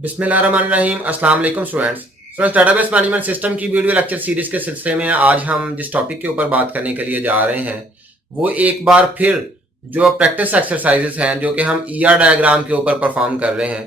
बिस्मिल्लाहिर्रहमानिर्रहीम। अस्सलाम वालेकुम स्टूडेंट्स। डेटाबेस मैनेजमेंट सिस्टम की वीडियो लेक्चर सीरीज के सिलसिले में आज हम जिस टॉपिक के ऊपर बात करने के लिए जा रहे हैं वो एक बार फिर जो प्रैक्टिस एक्सरसाइजेस हैं जो कि हम ईआर डायग्राम के ऊपर परफॉर्म कर रहे हैं।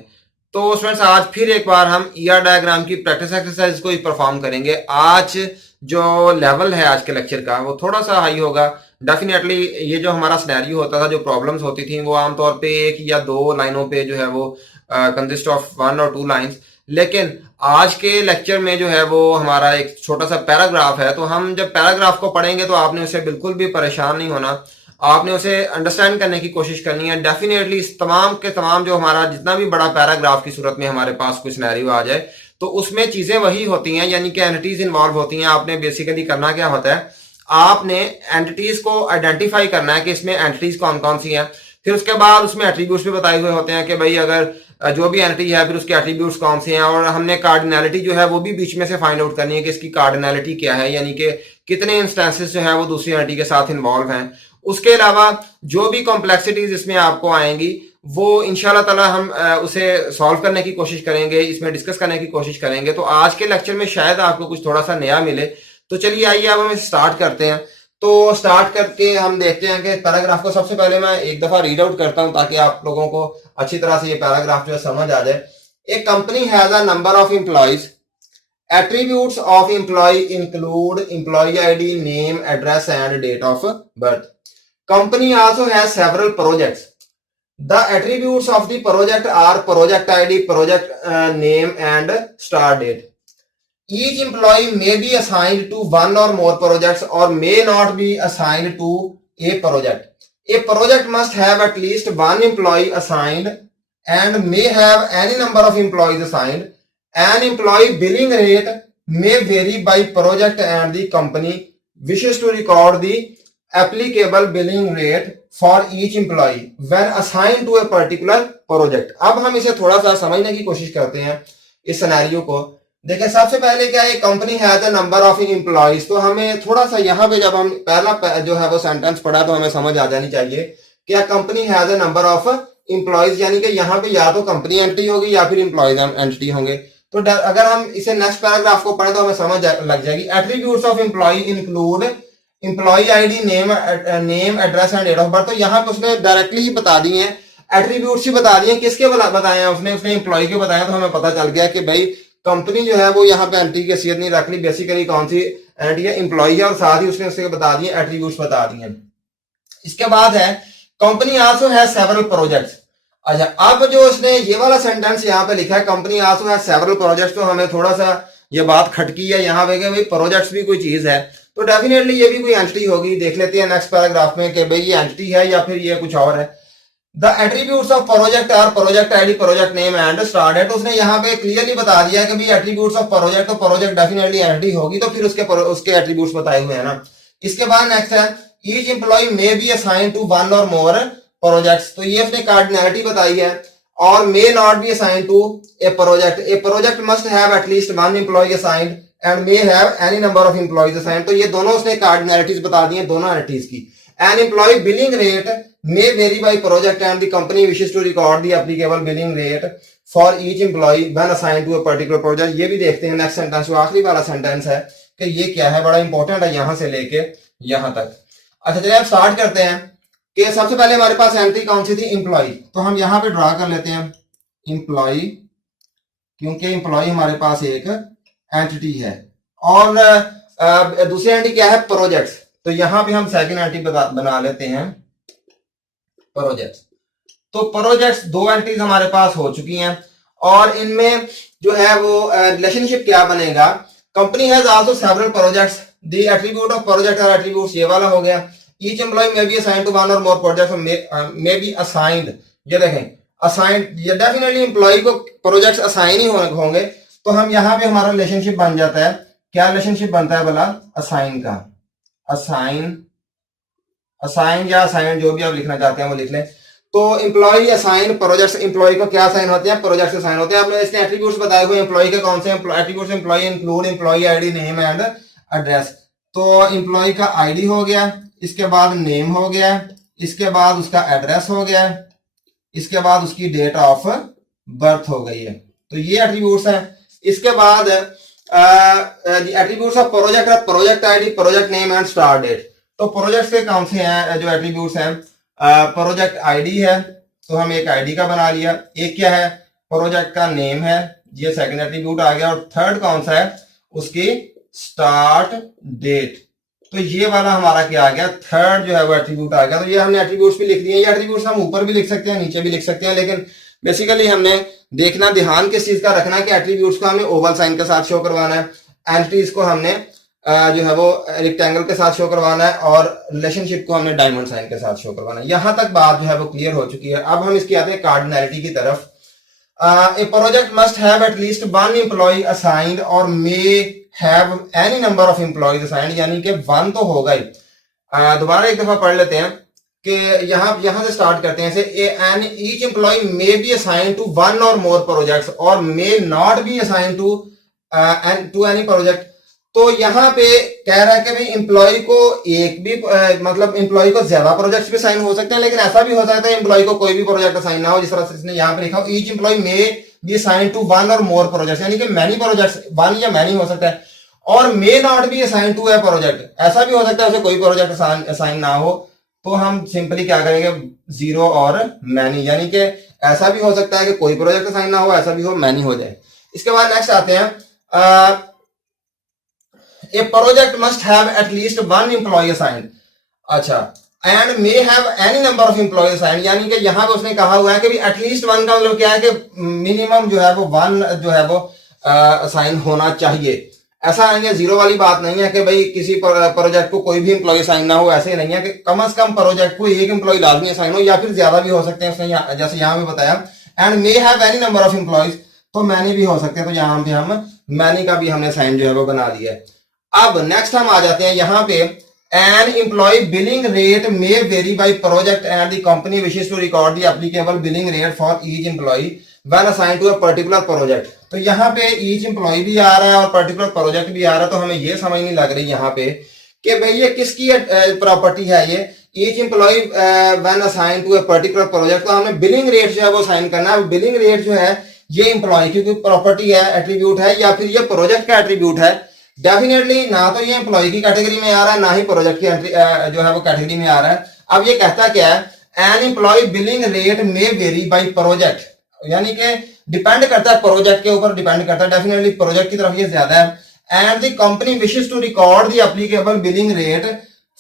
तो स्टूडेंट्स आज फिर एक बार हम ईआर डायग्राम की प्रैक्टिस एक्सरसाइज को ही परफॉर्म करेंगे। आज जो लेवल है आज के लेक्चर का वो थोड़ा सा हाई होगा। डेफिनेटली ये जो हमारा सिनेरियो होता था, जो प्रॉब्लम्स होती थी वो आमतौर पे एक या दो लाइनों पे जो है वो कंसिस्ट ऑफ 1 और 2 लाइंस। लेकिन आज के लेक्चर में जो है वो हमारा एक छोटा सा पैराग्राफ है। तो हम जब पैराग्राफ को पढ़ेंगे तो आपने उसे बिल्कुल भी परेशान नहीं होना, आपने उसे अंडरस्टैंड करने की कोशिश करनी है। डेफिनेटली इस तमाम के तमाम जो हमारा जितना भी बड़ा पैराग्राफ की सूरत में हमारे पास कोई सिनेरियो आ जाए तो उसमें चीजें वही होती हैं, यानी कि एंटिटीज इन्वॉल्व होती हैं। आपने बेसिकली करना क्या होता है, आपने एंटिटीज को आइडेंटिफाई करना है कि इसमें एंटिटीज कौन कौन सी हैं। फिर उसके बाद उसमें एट्रीब्यूट्स भी बताए हुए होते हैं कि भाई अगर जो भी एंटिटी है फिर उसके एट्रीब्यूट्स कौन से हैं, और हमने कार्डिनैलिटी जो है वो भी बीच में से फाइंड आउट करनी है कि इसकी कार्डिनैलिटी क्या है, यानी कि कितने इंस्टेंसेस जो है वो दूसरी एंटिटी के साथ इन्वॉल्व हैं। उसके अलावा जो भी कॉम्प्लेक्सिटीज इसमें आपको आएंगी वो इंशाल्लाह ताला हम उसे सॉल्व करने की कोशिश करेंगे, इसमें डिस्कस करने की कोशिश करेंगे। तो आज के लेक्चर में शायद आपको कुछ थोड़ा सा नया मिले। तो चलिए आइए अब हम स्टार्ट करते हैं। तो स्टार्ट करके हम देखते हैं कि पैराग्राफ को सबसे पहले मैं एक दफा रीड आउट करता हूं ताकि आप लोगों को अच्छी तरह से ये पैराग्राफ जो है समझ आ जाए। A company has a number of employees. Attributes of employee include employee ID, name, address, and date of birth. Company also has several projects. The attributes of the project are project ID, project name, and start date. Each employee may be assigned to one or more projects or may not be assigned to a project. A project must have at least one employee assigned and may have any number of employees assigned. An employee billing rate may vary by project and the company wishes to record the applicable billing rate for each employee when assigned to a particular project. अब हम इसे थोड़ा सा समझने की कोशिश करते हैं इस सिनेरियो को। देखिए सबसे पहले क्या है, company has a number of employees. तो हमें थोड़ा सा यहाँ पे जब हम पहला जो है वो सेंटेंस पढ़ा तो हमें समझ आ जानी चाहिए क्या company has a number of employees, यानी कि यहाँ पे या तो कंपनी एंटिटी होगी या फिर एम्प्लॉइज एंटिटी होंगे। तो अगर हम इसे नेक्स्ट पैराग्राफ को पढ़े तो हमें समझ लग जाएगी। Attributes of employee include employee ID, name address and date of birth. तो यहाँ पे उसने डायरेक्टली ही बता दिए हैं, एट्रीब्यूट्स ही बता दिए। किसके बताए हैं उसने एम्प्लॉय के बताया। तो हमें पता चल गया कि भाई कंपनी जो है वो यहाँ पे एंटिटी की हैसियत नहीं रख ली, बेसिकली कौन सी एंटिटी है, एम्प्लॉय है। और साथ ही उसने उसके बता दिए एट्रीब्यूट्स बता दिए। इसके बाद है company also has several projects. अच्छा, अब जो उसने ये वाला सेंटेंस यहाँ पे लिखा है company also has several projects, तो हमें थोड़ा सा ये बात खटकी है यहाँ पे कि भाई प्रोजेक्ट्स भी कोई चीज है तो डेफिनेटली ये भी कोई एंटिटी होगी। देख लेते हैं नेक्स्ट पैराग्राफ में कि भाई ये एंटिटी है या फिर ये कुछ और है। The attributes of project are project ID, project name and start date. उसने यहाँ पे क्लियरली बता दिया है कि भाई एट्रीब्यूट्स ऑफ प्रोजेक्ट, तो प्रोजेक्ट डेफिनेटली एंटिटी होगी तो फिर उसके एट्रीब्यूट्स बताए हुए हैं ना। इसके बाद नेक्स्ट है each employee may be assigned to one और मोर प्रोजेक्ट्स। तो ये उसने कार्डिनैलिटी बताई है। और may not be assigned to a project. A project must have at least one employee assigned and may have any number of employees assigned. तो ये दोनों उसने कार्डिनैलिटीज बता दी हैं दोनों एंटिटीज की। An employee billing rate may vary by project and the company wishes to record the applicable billing rate for each employee when assigned to a particular project. ये भी देखते हैं नेक्स्ट सेंटेंस, जो आखिरी वाला सेंटेंस है कि ये क्या है, बड़ा इंपॉर्टेंट है यहां से लेके यहां तक। अच्छा चलिए अब स्टार्ट करते हैं कि सबसे पहले हमारे पास एंट्री कौन सी थी, एम्प्लॉय। तो हम यहाँ पे ड्रा कर लेते हैं एम्प्लॉय, क्योंकि एम्प्लॉय हमारे पास एक एंटिटी है। और दूसरी एंटिटी क्या है, प्रोजेक्ट्स। तो यहाँ पे हम सेकंड एंटिटी बना लेते हैं प्रोजेक्ट्स। तो प्रोजेक्ट्स दो एंटिटीज हमारे पास हो चुकी हैं और इनमें जो है वो रिलेशनशिप क्या बनेगा, company has also several projects. The attribute of project और एट्रीब्यूट्स ये वाला हो गया। Each employee may be assigned to one और more projects, may be assigned. ये देखें असाइंड, ये डेफिनेटली एम्प्लॉय को प्रोजेक्ट्स असाइन ही होंगे। तो हम यहाँ पे हमारा रिलेशनशिप बन जाता है, क्या रिलेशनशिप बनता है भला, असाइन का। असाइन या असाइन जो भी आप लिखना चाहते हैं वो लिख लें। तो एम्प्लॉय असाइन प्रोजेक्ट्स, एम्प्लॉय को क्या असाइन होते हैं, प्रोजेक्ट्स असाइन होते हैं। आपने इसके एट्रीब्यूट्स बताए हुए एम्प्लॉय के कौन से attributes, employee include employee ID, name and address. तो एम्प्लॉय का आईडी हो गया, इसके बाद नेम हो गया, इसके बाद उसका एड्रेस हो गया, इसके बाद उसकी डेट ऑफ बर्थ हो गई है। तो ये एट्रीब्यूट्स हैं। इसके बाद एट्रीब्यूट्स ऑफ प्रोजेक्ट है, project ID, project name and start date. तो प्रोजेक्ट्स के कौन से हैं जो एट्रीब्यूट्स हैं? प्रोजेक्ट आईडी है, तो हम एक आईडी का बना लिया। एक क्या है? प्रोजेक्ट का नेम है, ये सेकंड एट्रीब्यूट आ गया। और थर्ड कौन सा है? उसकी स्टार्ट डेट। तो ये वाला हमारा क्या आ गया? थर्ड जो है वो एट्रीब्यूट आ गया। तो ये हमने एट्रीब्यूट्स भी लिख दिए। ये एट्रीब्यूट्स हम ऊपर भी लिख सकते हैं, नीचे भी लिख सकते हैं, लेकिन बेसिकली हमने देखना, ध्यान किस चीज का रखना है कि एट्रीब्यूट्स को हमने ओवल साइन के साथ शो करवाना है, एंटिटीज को हमने जो है वो रेक्टेंगल के साथ शो करवाना है, और रिलेशनशिप को हमने डायमंड साइन के साथ शो करवाना है। यहां तक बात जो है वो क्लियर हो चुकी है। अब हम इसकी आते हैं कार्डिनैलिटी की तरफ। A project must have at least one employee assigned or may have any number of employees assigned, यानी कि वन तो होगा ही। दोबारा एक दफा पढ़ लेते हैं कि यहां से स्टार्ट करते हैं। An each employee may be assigned to one और मोर प्रोजेक्ट्स और may not be assigned to any project. तो यहाँ पे कह रहा है कि भाई एम्प्लॉय को एक भी मतलब एम्प्लॉय को ज्यादा प्रोजेक्ट्स भी साइन हो सकते हैं, लेकिन ऐसा भी हो सकता है एम्प्लॉय को कोई भी प्रोजेक्ट साइन ना हो, जिस तरह से इसने यहाँ पे लिखा हो each employee may be assigned to one और मोर प्रोजेक्ट्स, यानी कि मैनी प्रोजेक्ट्स, वन या मैनी हो सकता है। और may not be assigned to a project, ऐसा भी हो सकता है उसे कोई प्रोजेक्ट असाइन ना हो। तो हम सिंपली क्या करेंगे? जीरो और मैनी, यानी कि ऐसा भी हो सकता है कि कोई प्रोजेक्ट असाइन ना हो, ऐसा भी हो मैनी हो जाए। इसके बाद नेक्स्ट आते हैं, A project must have at least one employee assigned. अच्छा, and may have any number of employees assigned, यानी कि यहाँ पे उसने कहा हुआ है कि भी एटलीस्ट वन का मतलब क्या है कि मिनिमम जो है वो वन जो है वो असाइन होना चाहिए। ऐसा नहीं है, जीरो वाली बात नहीं है कि भाई किसी प्रोजेक्ट को कोई भी एम्प्लॉय असाइन ना हो, ऐसे नहीं है कि कम से कम प्रोजेक्ट को एक एम्प्लॉय लाजमी असाइन हो, या फिर ज्यादा भी हो सकते हैं। उसने जैसे यहाँ पे बताया and may have any number of employees, तो मैनी भी हो सकते हैं। तो यहाँ पे हम मैनी का भी हमने साइन जो है वो बना दिया है। अब नेक्स्ट हम आ जाते हैं यहाँ पे, an employee billing rate may vary by project and the company wishes to record the applicable billing rate for each employee when assigned to a particular project. तो यहाँ पे ईच एम्प्लॉय भी आ रहा है और पर्टिकुलर प्रोजेक्ट भी आ रहा है। तो हमें ये समझ नहीं लग रही यहाँ पे कि भाई ये किसकी प्रॉपर्टी है। ये each employee when assigned to a particular project, तो हमने बिलिंग रेट जो है वो साइन करना है। बिलिंग रेट जो है ये एम्प्लॉय की प्रॉपर्टी है, एट्रीब्यूट है, या फिर ये प्रोजेक्ट का एट्रीब्यूट है। डेफिनेटली ना तो ये एम्प्लॉय की कैटेगरी में आ रहा है, ना ही प्रोजेक्ट की जो है वो कैटेगरी में आ रहा है। अब ये कहता क्या है? N employee billing rate may vary by project, यानी कि डिपेंड करता है प्रोजेक्ट के ऊपर, डिपेंड करता है। डेफिनेटली प्रोजेक्ट की तरफ ये ज्यादा है। And the company wishes to record the applicable billing rate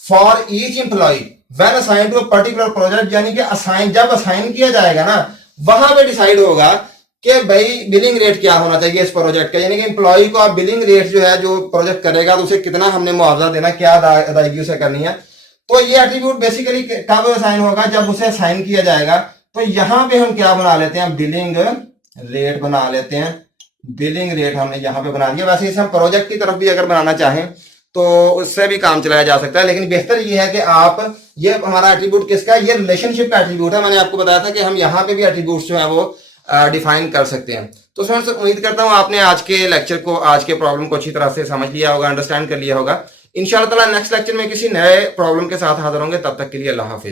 for each employee when assigned to a particular project, यानी कि असाइन जब असाइन किया जाएगा ना, वहां पे डिसाइड होगा कि भाई बिलिंग रेट क्या होना चाहिए इस प्रोजेक्ट का। यानी कि एम्प्लॉय को आप बिलिंग रेट जो है जो प्रोजेक्ट करेगा तो उसे कितना हमने मुआवजा देना, क्या अदायगी उसे करनी है। तो ये एट्रीब्यूट बेसिकली कब असाइन होगा? जब उसे असाइन किया जाएगा। तो यहां पे हम क्या बना लेते हैं? बिलिंग रेट बना लेते हैं। बिलिंग रेट हमने यहाँ पे बना दिया। वैसे इसे हम प्रोजेक्ट की तरफ भी अगर बनाना चाहें तो उससे भी काम चलाया जा सकता है, लेकिन बेहतर ये है कि आप, ये हमारा एट्रीब्यूट किसका है? ये रिलेशनशिप का एट्रीब्यूट है। मैंने आपको बताया था कि हम यहाँ पे भी एट्रीब्यूट्स जो है वो डिफाइन कर सकते हैं। तो फ्रेंड्स, उम्मीद करता हूं आपने आज के लेक्चर को, आज के प्रॉब्लम को अच्छी तरह से समझ लिया होगा, अंडरस्टैंड कर लिया होगा। इंशाल्लाह ताला नेक्स्ट लेक्चर में किसी नए प्रॉब्लम के साथ हाजिर होंगे। तब तक के लिए अल्लाह हाफिज।